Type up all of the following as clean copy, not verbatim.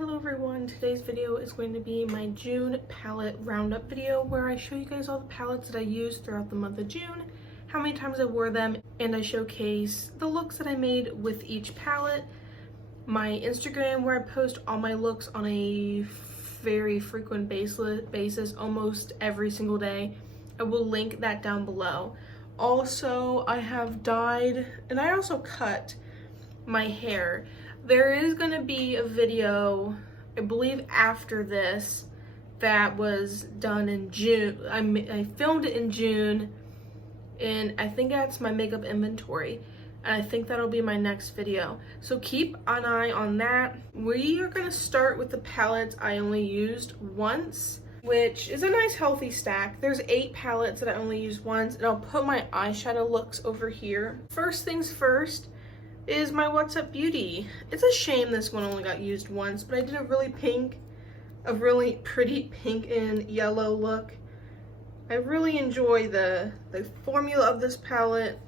Hello everyone, today's video is going to be my June palette roundup video where I show you guys all the palettes that I used throughout the month of June, how many times I wore them, and I showcase the looks that I made with each palette. My Instagram where I post all my looks on a very frequent basis, almost every single day. I will link that down below. Also, I have dyed and I also cut my hair. There is going to be a video, I believe after this, that was done in June. I filmed it in June, and I think that's my makeup inventory. And I think that'll be my next video. So keep an eye on that. We are going to start with the palettes I only used once, which is a nice healthy stack. There's 8 palettes that I only used once, and I'll put my eyeshadow looks over here. First things first is my What's Up Beauty. It's a shame this one only got used once, but I did a really pretty pink and yellow look. I really enjoy the formula of this palette.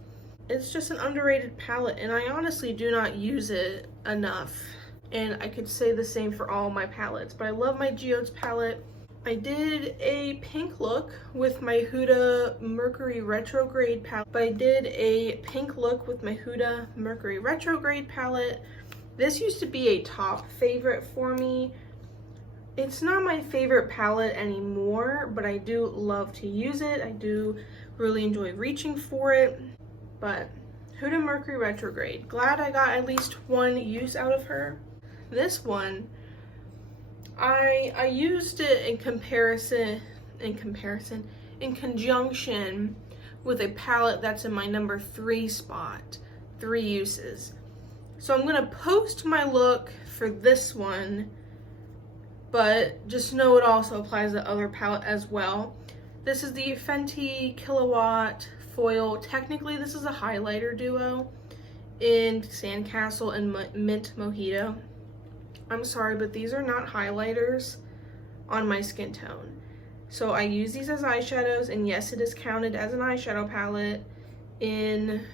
It's just an underrated palette, and I honestly do not use it enough. And I could say the same for all my palettes, but I love my Geodes palette. I did a pink look with my Huda Mercury Retrograde palette. This used to be a top favorite for me. It's not my favorite palette anymore, but I do love to use it. I do really enjoy reaching for it. But Huda Mercury Retrograde, glad I got at least one use out of her. This one, I used it in conjunction with a palette that's in my number 3 spot, 3 uses. So I'm gonna post my look for this one, but just know it also applies to the other palette as well. This is the Fenty Kilowatt Foil. Technically this is a highlighter duo in Sandcastle and Mint Mojito. I'm sorry, but these are not highlighters on my skin tone. So I use these as eyeshadows, and yes, it is counted as an eyeshadow palette. In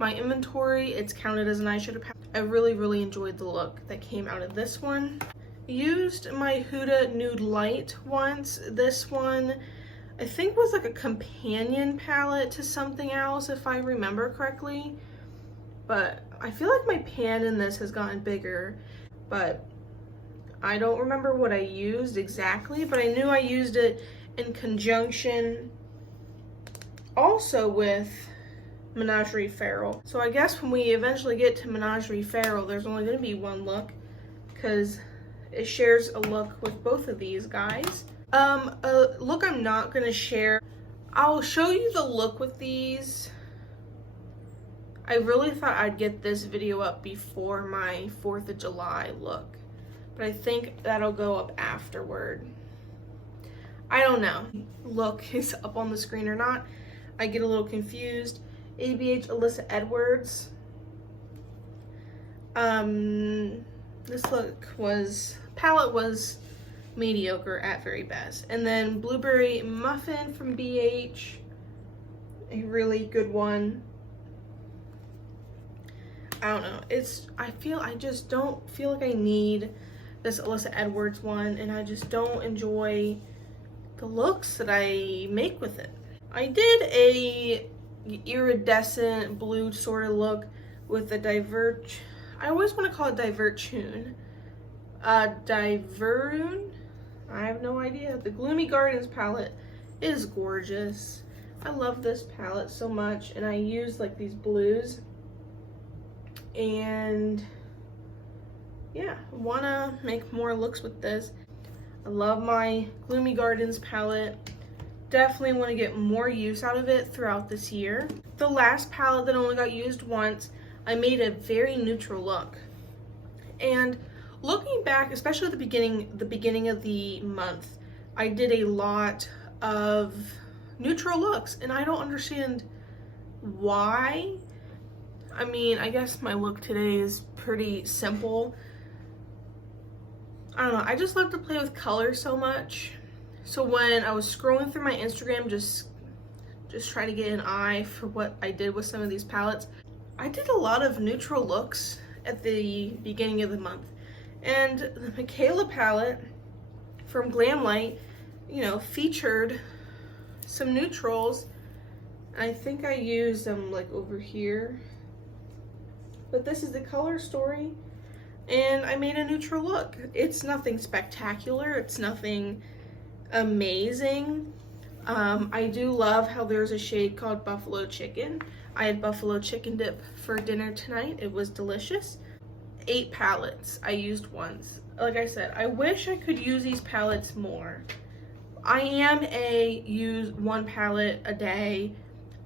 my inventory, it's counted as an eyeshadow palette. I really enjoyed the look that came out of this one. Used my Huda Nude Light once. This one, I think, was like a companion palette to something else, if I remember correctly. But I feel like my pan in this has gotten bigger, but I don't remember what I used exactly, but I knew I used it in conjunction also with Menagerie Feral. So I guess when we eventually get to Menagerie Feral, there's only going to be one look, because it shares a look with both of these guys. A look I'm not going to share. I'll show you the look with these. I really thought I'd get this video up before my 4th of July look, but I think that'll go up afterward. I don't know. Look is up on the screen or not. I get a little confused. ABH Alyssa Edwards. This palette was mediocre at very best. And then Blueberry Muffin from BH, a really good one. I don't know, I just don't feel like I need this Alyssa Edwards one, and I just don't enjoy the looks that I make with it. I did a iridescent blue sort of look with the I always want to call it Divertune. Divertune? I have no idea. The Gloomy Gardens palette is gorgeous. I love this palette so much, and I use like these blues. And yeah, wanna make more looks with this. I love my Gloomy Gardens palette. Definitely want to get more use out of it throughout this year. The last palette that only got used once, I made a very neutral look. And looking back, especially at the beginning of the month, I did a lot of neutral looks, and I don't understand why. I mean, I guess my look today is pretty simple. I don't know, I just love to play with color so much. So when I was scrolling through my Instagram, just trying to get an eye for what I did with some of these palettes, I did a lot of neutral looks at the beginning of the month. And the Michaela palette from Glamlight, you know, featured some neutrals. I think I used them like over here. But this is the color story. And I made a neutral look. It's nothing spectacular. It's nothing amazing. I do love how there's a shade called Buffalo Chicken. I had buffalo chicken dip for dinner tonight. It was delicious. 8 palettes I used once. Like I said, I wish I could use these palettes more. I am use 1 palette a day,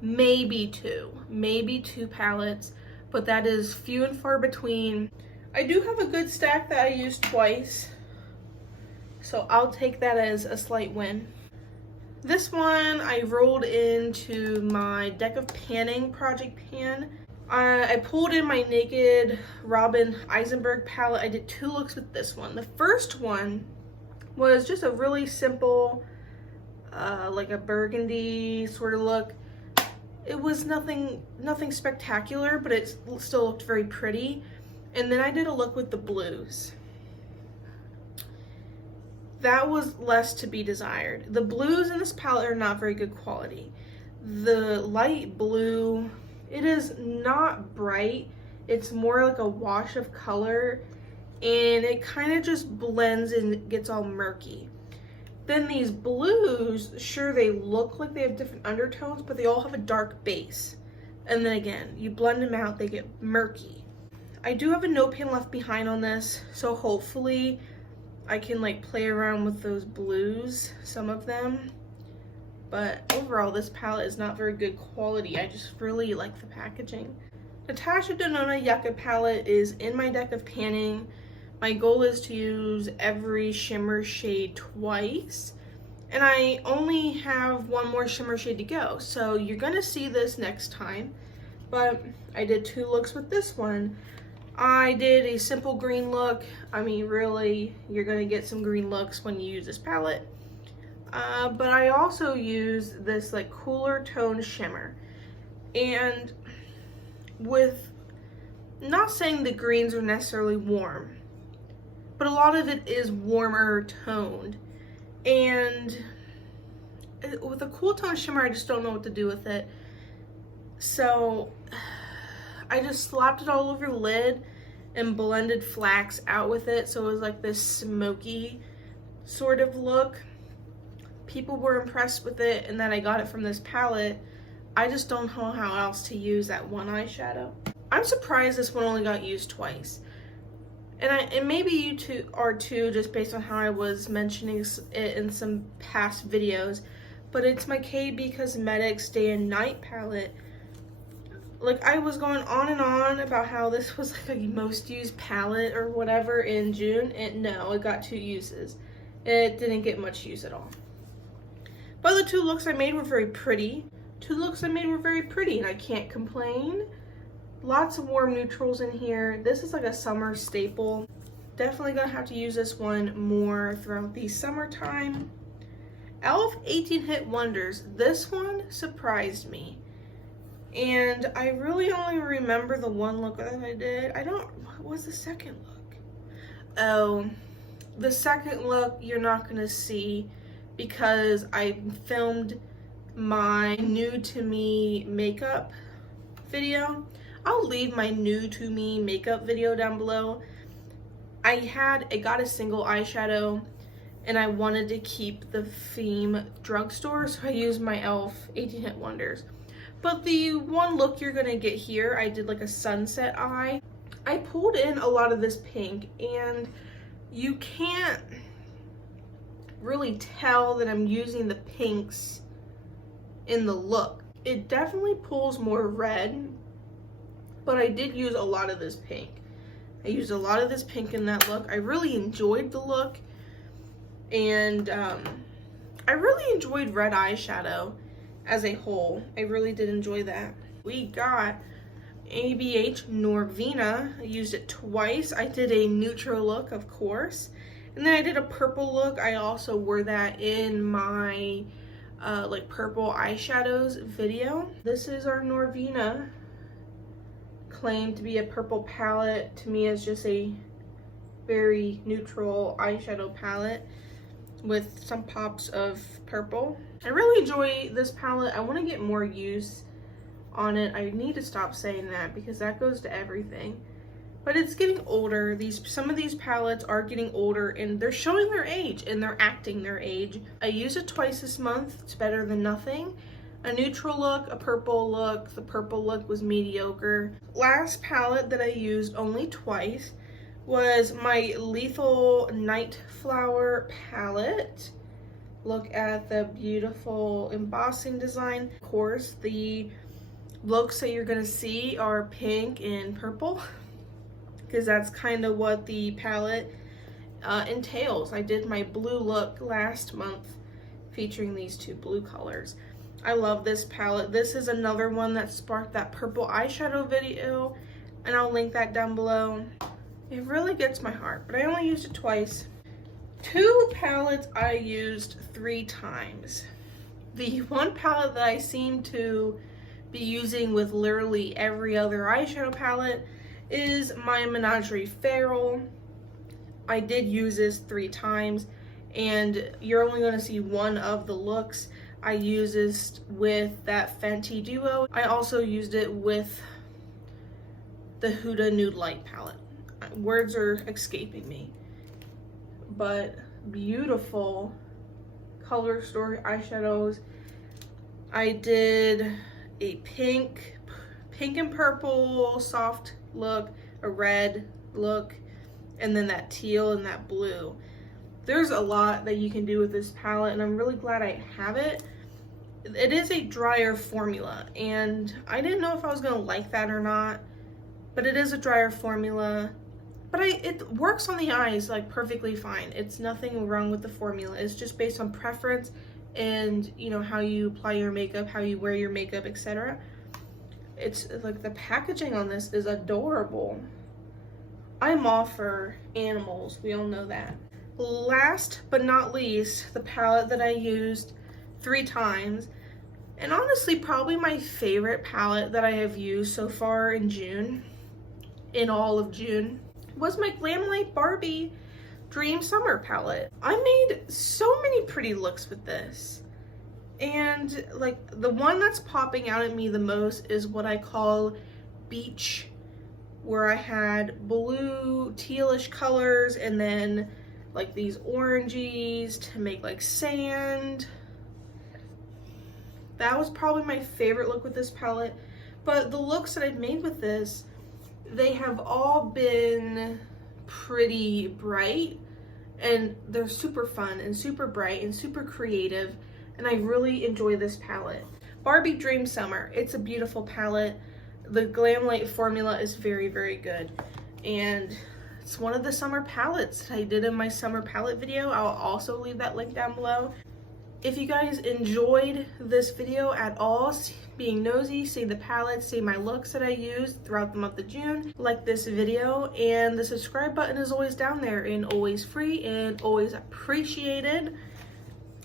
maybe 2 palettes, but that is few and far between. I do have a good stack that I use twice, so I'll take that as a slight win. This one I rolled into my deck of panning project pan. I pulled in my Naked Robin Eisenberg palette. I did 2 looks with this one. The first one was just a really simple, like a burgundy sort of look. It was nothing spectacular, but it still looked very pretty. And then I did a look with the blues. That was less to be desired. The blues in this palette are not very good quality. The light blue, it is not bright. It's more like a wash of color, and it kind of just blends and gets all murky. Then these blues, sure, they look like they have different undertones, but they all have a dark base. And then again, you blend them out, they get murky. I do have a note pan left behind on this, so hopefully I can like play around with those blues, some of them. But overall, this palette is not very good quality. I just really like the packaging. Natasha Denona Yucca palette is in my deck of panning. My goal is to use every shimmer shade twice. And I only have 1 more shimmer shade to go. So you're gonna see this next time. But I did 2 looks with this one. I did a simple green look. I mean, really, you're gonna get some green looks when you use this palette. But I also used this like cooler tone shimmer. And with, not saying the greens are necessarily warm, but a lot of it is warmer toned. And with a cool tone shimmer, I just don't know what to do with it. So I just slapped it all over the lid and blended flax out with it, so it was like this smoky sort of look. People were impressed with it, and then I got it from this palette. I just don't know how else to use that one eyeshadow. I'm surprised this one only got used twice. And maybe you two are too, just based on how I was mentioning it in some past videos, but it's my KB Cosmetics Day and Night palette. Like, I was going on and on about how this was like a most used palette or whatever in June, and no, it got 2 uses. It didn't get much use at all. But the 2 looks I made were very pretty. 2 looks I made were very pretty, and I can't complain. Lots of warm neutrals in here. This is like a summer staple. Definitely gonna have to use this one more throughout the summertime. e.l.f. 18 Hit Wonders. This one surprised me. And I really only remember the 1 look that I did. What was the second look? Oh, the second look you're not gonna see because I filmed my new to me makeup video. I'll leave my new to me makeup video down below. I got a single eyeshadow and I wanted to keep the theme drugstore, so I used my e.l.f. 18 Hit Wonders. But the 1 look you're gonna get here, I did like a sunset eye. I pulled in a lot of this pink, and you can't really tell that I'm using the pinks in the look. It definitely pulls more red, but I did use a lot of this pink. I used a lot of this pink in that look. I really enjoyed the look, and I really enjoyed red eyeshadow as a whole. I really did enjoy that. We got ABH Norvina. I used it twice. I did a neutral look, of course, and then I did a purple look. I also wore that in my like purple eyeshadows video. This is our Norvina. Claimed to be a purple palette. To me, it's just a very neutral eyeshadow palette with some pops of purple. I really enjoy this palette. I want to get more use on it. I need to stop saying that because that goes to everything. But it's getting older. Some of these palettes are getting older and they're showing their age and they're acting their age. I use it twice this month. It's better than nothing. A neutral look, a purple look. The purple look was mediocre. Last palette that I used only twice was my Lethal Night Flower palette. Look at the beautiful embossing design. Of course, the looks that you're gonna see are pink and purple because that's kind of what the palette entails. I did my blue look last month featuring these two blue colors. I love this palette. This is another one that sparked that purple eyeshadow video, and I'll link that down below. It really gets my heart, but I only used it twice. Two palettes I used 3 times. The one palette that I seem to be using with literally every other eyeshadow palette is my Menagerie Feral. I did use this 3 times, and you're only going to see one of the looks. I used this with that Fenty duo. I also used it with the Huda Nude Light palette. Words are escaping me, but beautiful color story eyeshadows. I did a pink and purple soft look, a red look, and then that teal and that blue. There's a lot that you can do with this palette, and I'm really glad I have it. It is a drier formula, and I didn't know if I was gonna like that or not, but it is a drier formula. But it works on the eyes like perfectly fine. It's nothing wrong with the formula. It's just based on preference and, you know, how you apply your makeup, how you wear your makeup, etc. It's like the packaging on this is adorable. I'm all for animals, we all know that. Last but not least, the palette that I used 3 times, and honestly probably my favorite palette that I have used so far in June, in all of June, was my Glamlight Barbie Dream Summer palette. I made so many pretty looks with this. And like the one that's popping out at me the most is what I call beach, where I had blue tealish colors and then like these oranges to make like sand. That was probably my favorite look with this palette. But the looks that I've made with this, they have all been pretty bright, and they're super fun and super bright and super creative, and I really enjoy this palette. Barbie Dream Summer, it's a beautiful palette. The Glamlight formula is very, very good, and it's one of the summer palettes that I did in my summer palette video. I'll also leave that link down below. If you guys enjoyed this video at all, being nosy, see the palettes, see my looks that I used throughout the month of June, like this video, and the subscribe button is always down there and always free and always appreciated.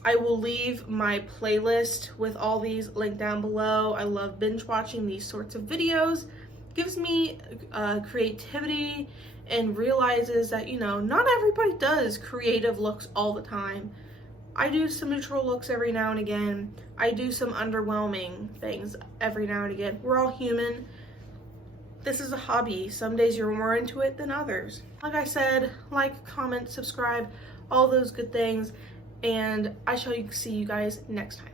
I will leave my playlist with all these linked down below. I love binge watching these sorts of videos. It gives me creativity and realizes that, you know, not everybody does creative looks all the time. I do some neutral looks every now and again. I do some underwhelming things every now and again. We're all human. This is a hobby. Some days you're more into it than others. Like I said, like, comment, subscribe, all those good things, and I shall see you guys next time.